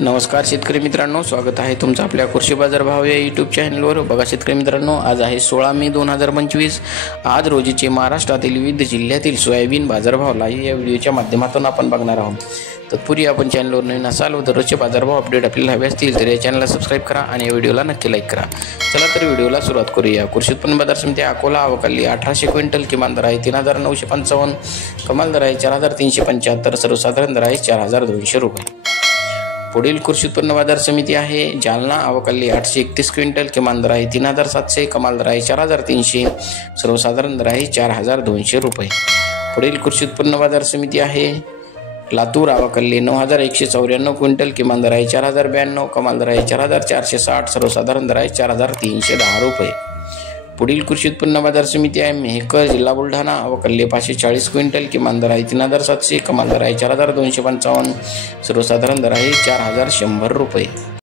नमस्कार शेतकरी मित्रांनो, स्वागत आहे तुमचं आपल्या कृषी बाजार भाव या यूट्यूब चॅनलवर। बघा शेतकरी मित्रांनो, आज आहे 16 मे 2025। आज रोजीचे महाराष्ट्रातील विविध जिल्ह्यातील सोयाबीन बाजारभाव लाईव्ह या व्हिडिओच्या माध्यमातून आपण बघणार आहोत। तत्पूर्वी आपण चॅनलवर नवीन असाल व दररोजचे बाजारभाव अपडेट आपल्याला हवे असतील तर या चॅनलला सबस्क्राईब करा आणि या व्हिडिओला नक्की लाईक करा। चला तर व्हिडिओला सुरुवात करूया। कृषी उत्पन्न बाजार समिती अकोला अवकाली 1800 क्विंटल, किमान दर आहे 3955, कमाल दर आहे 4375, सर्वसाधारण दर आहे 4200 रुपये। पुढील कृषी उत्पन्न बाजार समिती आहे जालना अवकाली 831 क्विंटल, किमान दर आहे 3700, कमाल दर आहे 4300, सर्वसाधारण दर आहे 4200 रुपये। पुढील कृषी उत्पन्न बाजार समिती आहे लातूर अवकाली 9194 क्विंटल, किमान दर आहे 4092, कमाल दर आहे 4460, सर्वसाधारण दर आहे 4310 रुपये। पुढील कृषी उत्पन्न बाजार समिती आहे मेहकर जिल्हा बुलढाणा अवकाली 540 क्विंटल, किमान दर आहे 3700, कमाल दर आहे 4255, सर्वसाधारण दर आहे 4100 रुपये।